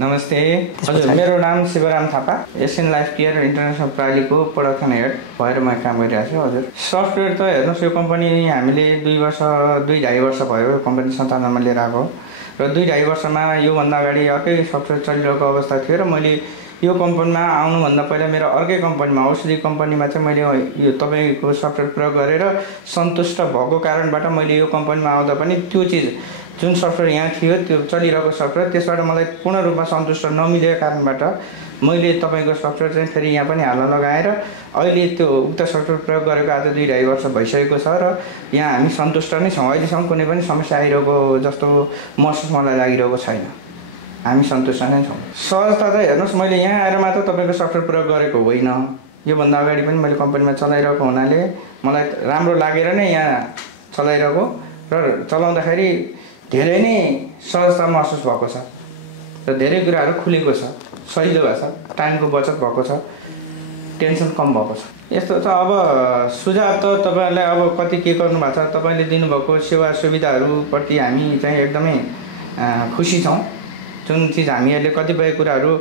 नमस्ते हजुर, मेरो नाम Shivram Thapa, Asian life care international प्रालीको प्रोडक्सन हेड भएर म काम गरिरहेको छु। हजुर, सफ्टवेयर त हेर्नुहोस्, यो कम्पनी हामीले 2.5 वर्ष भयो कम्पनी सञ्चालनमा लिएर आएको र 2.5 वर्षमा योभन्दा अगाडि अर्कै सफ्टवेयर चलिरहेको अवस्था थियो र मैले यो कम्पनीमा आउनुभन्दा पहिला मेरो अर्कै कम्पनीमा औषधि कम्पनीमा चाहिँ मैले यो तपाईँको सफ्टवेयर प्रयोग गरेर सन्तुष्ट भएको कारणबाट मैले यो कम्पनीमा आउँदा पनि त्यो चिज जुन सफ्टवेयर यहाँ थियो त्यो चलिरहेको सफ्टवेयर त्यसबाट मलाई पूर्ण रूपमा सन्तुष्ट नमिलेको कारणबाट मैले तपाईँको सफ्टवेयर चाहिँ फेरि यहाँ पनि हाल्न लगाएर अहिले त्यो उक्त सफ्टवेयर प्रयोग गरेको आज 2.5 वर्ष भइसकेको छ र यहाँ हामी सन्तुष्ट नै छौँ। अहिलेसम्म कुनै पनि समस्या आइरहेको जस्तो महसुस मलाई लागिरहेको छैन, हामी सन्तुष्ट नै छौँ। सहजता त हेर्नुहोस्, मैले यहाँ आएर मात्र तपाईँको सफ्टवेयर प्रयोग गरेको होइन, योभन्दा अगाडि पनि मैले कम्पनीमा चलाइरहेको हुनाले मलाई राम्रो लागेर नै यहाँ चलाइरहेको र चलाउँदाखेरि धेरै नै सहजता महसुस भएको छ र धेरै कुराहरू खुलेको छ, सजिलो भएको छ, टाइमको बचत भएको छ, टेन्सन कम भएको छ। यस्तो छ। अब सुझाव त तपाईँहरूलाई अब कति के गर्नु भएको छ, तपाईँले दिनुभएको सेवा सुविधाहरूप्रति हामी चाहिँ एकदमै खुसी छौँ। जुन चिज हामीहरूले कतिपय कुराहरू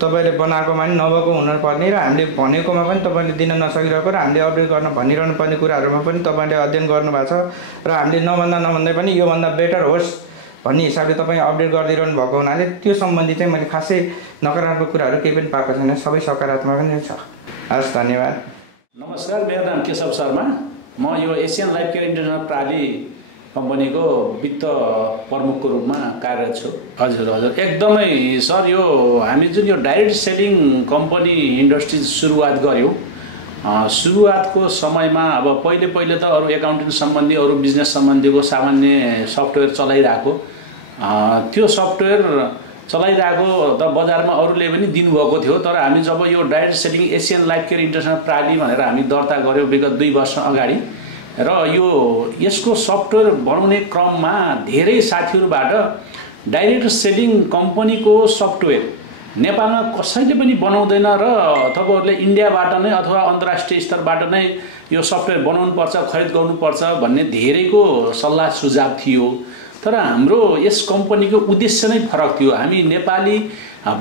तपाईँले बनाएकोमा पनि नभएको हुनुपर्ने र हामीले भनेकोमा पनि तपाईँले दिन नसकिरहेको र हामीले अपडेट गर्न भनिरहनु पर्ने कुराहरूमा पनि तपाईँले अध्ययन गर्नुभएको छ र हामीले नभन्दै पनि योभन्दा बेटर होस् भन्ने हिसाबले तपाईँ अपडेट गरिदिइरहनु भएको हुनाले त्यो सम्बन्धी चाहिँ मैले खासै नकारात्मक कुराहरू केही पनि पाएको छैन, सबै सकारात्मक नै छ। हस्, धन्यवाद। नमस्कार, मेरो नाम केशव शर्मा, म यो एसियन लाइफ केयर इन्टरनेसनल प्राली कम्पनीको वित्त प्रमुखको रूपमा कार्यरत छु। हजुर, एकदमै सर, यो हामी जुन यो डाइरेक्ट सेलिङ कम्पनी इन्डस्ट्री सुरुवात गऱ्यौँ, सुरुवातको समयमा अब पहिले त अरू एकाउन्टिङ सम्बन्धी अरू बिजनेस सम्बन्धीको सामान्य सफ्टवेयर चलाइरहेको, त्यो सफ्टवेयर चलाइरहेको त बजारमा अरूले पनि दिनुभएको थियो। तर हामी जब यो direct selling Asian life care international प्राली भनेर हामी दर्ता गऱ्यौँ विगत 2 वर्ष अगाडि, र यसको सफ्टवेयर बनाउने क्रममा धेरै साथीहरूबाट डाइरेक्ट सेलिङ कम्पनीको सफ्टवेयर नेपालमा कसैले पनि बनाउँदैन र तपाईँहरूले इन्डियाबाट नै अथवा अन्तर्राष्ट्रिय स्तरबाट नै यो सफ्टवेयर बनाउनुपर्छ, खरिद गर्नुपर्छ भन्ने धेरैको सल्लाह सुझाव थियो। तर हाम्रो यस कम्पनीको उद्देश्य नै फरक थियो। हामी नेपाली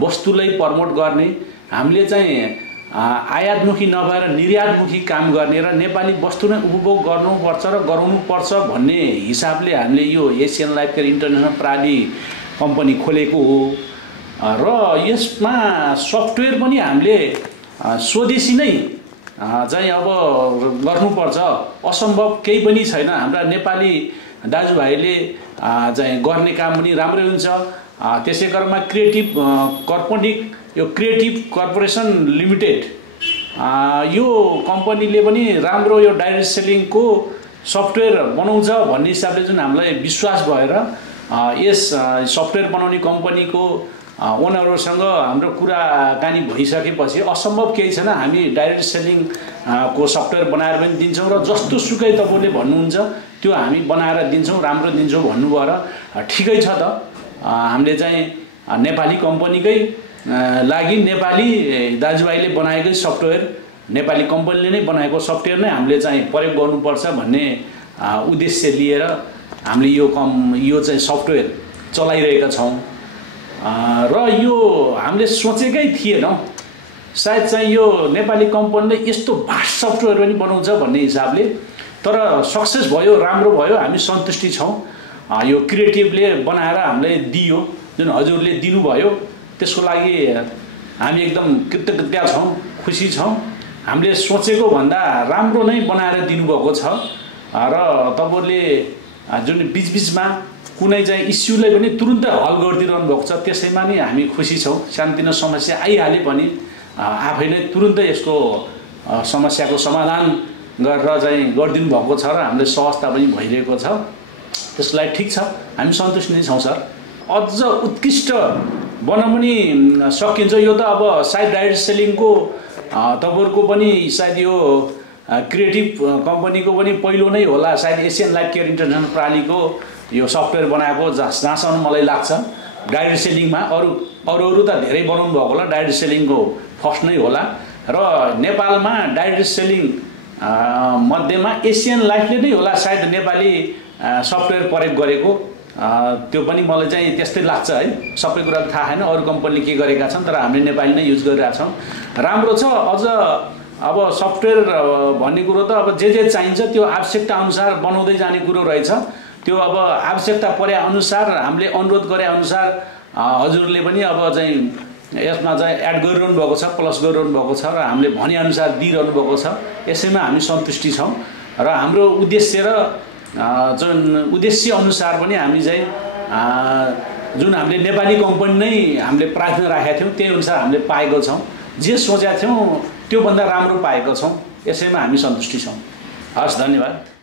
वस्तुलाई प्रमोट गर्ने, हामीले चाहिँ आयातमुखी नभएर निर्यातमुखी काम गर्ने र नेपाली वस्तु नै उपभोग गर्नुपर्छ र गराउनुपर्छ भन्ने हिसाबले हामीले यो एसियन लाइफ केयर इन्टरनेसनल प्राली कम्पनी खोलेको हो। र यसमा सफ्टवेयर पनि हामीले स्वदेशी नै चाहिँ अब गर्नुपर्छ, असम्भव केही पनि छैन। हाम्रा नेपाली दाजुभाइले चाहिँ गर्ने काम पनि राम्रै हुन्छ। त्यसै क्रममा क्रिएटिभ कर्पोरेसन लिमिटेड यो कम्पनीले पनि राम्रो यो डाइरेक्ट सेलिङको सफ्टवेयर बनाउँछ भन्ने हिसाबले जुन हामीलाई विश्वास भएर यस सफ्टवेयर बनाउने कम्पनीको ओनरहरूसँग हाम्रो कुराकानी भइसकेपछि असम्भव केही छैन, हामी डाइरेक्ट सेलिङ को सफ्टवेयर बनाएर पनि दिन्छौँ र जस्तो सुकै तपाईँले भन्नुहुन्छ त्यो हामी बनाएर दिन्छौँ, राम्रो दिन्छौँ भन्नुभयो र ठिकै छ त। हामीले चाहिँ नेपाली कम्पनीकै लागि नेपाली दाजुभाइले बनाएकै सफ्टवेयर, नेपाली कम्पनीले नै बनाएको सफ्टवेयर नै हामीले चाहिँ प्रयोग गर्नुपर्छ भन्ने उद्देश्य लिएर हामीले यो चाहिँ सफ्टवेयर चलाइरहेका छौँ। र यो हामीले सोचेकै थिएनौँ सायद चाहिँ यो नेपाली कम्पनीले यस्तो भास्ट सफ्टवेयर पनि बनाउँछ भन्ने हिसाबले। तर सक्सेस भयो, राम्रो भयो, हामी सन्तुष्टि छौँ। यो क्रिएटिभले बनाएर हामीलाई दियो, जुन हजुरले दिनुभयो त्यसको लागि हामी एकदम कृतज्ञता छौँ, खुसी छौँ। हामीले सोचेको भन्दा राम्रो नै बनाएर दिनुभएको छ र तपाईँहरूले जुन बिचबिचमा कुनै चाहिँ इस्युलाई पनि तुरुन्तै हल गरिदिइरहनु भएको छ, त्यसैमा नि हामी खुसी छौँ। सानोतिनो समस्या आइहाले पनि आफै नै तुरुन्तै यसको समस्याको समाधान गरेर चाहिँ गरिदिनु भएको छ र हामीले सहजता पनि भइरहेको छ। त्यसलाई ठिक छ, हामी सन्तुष्ट नै छौँ सर। अझ उत्कृष्ट बनाउन पनि सकिन्छ। यो त अब सायद डाइरेक्ट सेलिङको तपाईँहरूको पनि सायद यो क्रिएटिभ कम्पनीको पनि पहिलो नै होला सायद एसियन लाइफ केयर इन्टरनेसनल प्रालीको यो सफ्टवेयर बनाएको, जहाँसम्म मलाई लाग्छ। डाइरेक्ट सेलिङमा अरू त धेरै बनाउनु भएको होला, डाइरेक्ट सेलिङको फर्स्ट नै होला। र नेपालमा डाइरेक्ट सेलिङ मध्येमा एसियन लाइफले नै होला सायद नेपाली सफ्टवेयर प्रयोग गरेको त्यो पनि मलाई चाहिँ त्यस्तै लाग्छ है। सबै कुरा थाहा छैन अरू कम्पनीले के गरेका छन्, तर हामीले नेपाली नै युज गरिरहेका छौँ। राम्रो छ। अझ अब सफ्टवेयर भन्ने कुरो त अब जे चाहिन्छ त्यो आवश्यकता अनुसार बनाउँदै जाने कुरो रहेछ। त्यो अब आवश्यकता परे अनुसार हामीले अनुरोध गरे अनुसार हजुरले पनि अब चाहिँ यसमा चाहिँ एड गरिरहनु भएको छ, प्लस गरिरहनु भएको छ र हामीले भनेअनुसार दिइरहनु भएको छ। यसैमा हामी सन्तुष्टि छौँ र हाम्रो उद्देश्य र जुन उद्देश्य अनुसार पनि हामी चाहिँ जुन हामीले नेपाली कम्पनी नै हामीले प्राथमिकता राखेका थियौँ त्यही अनुसार हामीले पाएको छौँ। जे सोचेका थियौँ त्योभन्दा राम्रो पाएको छौँ। यसैमा हामी सन्तुष्टि छौँ। हस्, धन्यवाद।